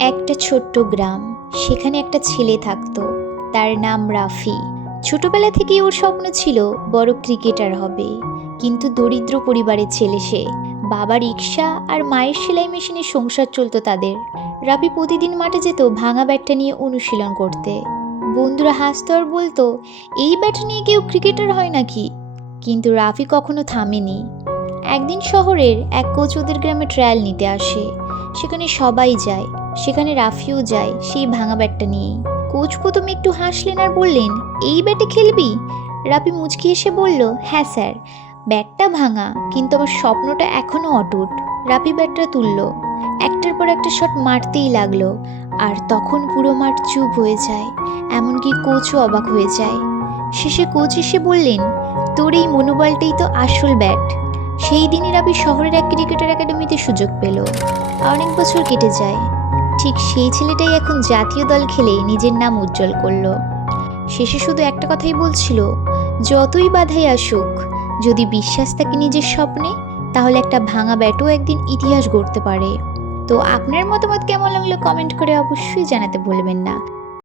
একটা ছোট্ট গ্রাম, সেখানে একটা ছেলে থাকতো। তার নাম রাফি। ছোটবেলা থেকেই ওর স্বপ্ন ছিল বড় ক্রিকেটার হবে, কিন্তু দরিদ্র পরিবারের ছেলে সে। বাবা রিক্সা আর মায়ের সেলাই মেশিনে সংসার চলতো তাদের। রাফি প্রতিদিন মাঠে যেত ভাঙা ব্যাটটা নিয়ে অনুশীলন করতে। বন্ধুরা হাসতো আর বলতো, এই ব্যাট নিয়ে কেউ ক্রিকেটার হয় নাকি? কিন্তু রাফি কখনো থামেনি। একদিন শহরের এক কোচ ওদের গ্রামে ট্রায়াল নিতে আসে। সেখানে সবাই যায়, সেখানে রাফিও যায় সেই ভাঙা ব্যাটটা নিয়েই। কোচ প্রথমে একটু হাসলেন আর বললেন, এই ব্যাটে খেলবি? রাফি মুচকি হেসে বলল, হ্যাঁ স্যার, ব্যাটটা ভাঙা কিন্তু আমার স্বপ্নটা এখনো অটুট। রাফি ব্যাটটা তুলল, একটার পর একটা শট মারতেই লাগলো। আর তখন পুরো মাঠ চুপ হয়ে যায়, এমনকি কোচও অবাক হয়ে যায়। শেষে কোচ এসে বললেন, তোর এই মনোবলটাই তো আসল ব্যাট। সেই দিনই রাবি শহরের এক ক্রিকেটার একাডেমিতে সুযোগ পেল। অনেক বছর কেটে যায়, ঠিক সেই ছেলেটাই এখন জাতীয় দল খেলে নিজের নাম উজ্জ্বল করলো। শেষে শুধু একটা কথাই বলছিল, যতই বাধাই আসুক, যদি বিশ্বাস থাকে নিজের স্বপ্নে, তাহলে একটা ভাঙা ব্যাটও একদিন ইতিহাস গড়তে পারে। তো আপনার মতামত কেমন লাগলো কমেন্ট করে অবশ্যই জানাতে ভুলবেন না।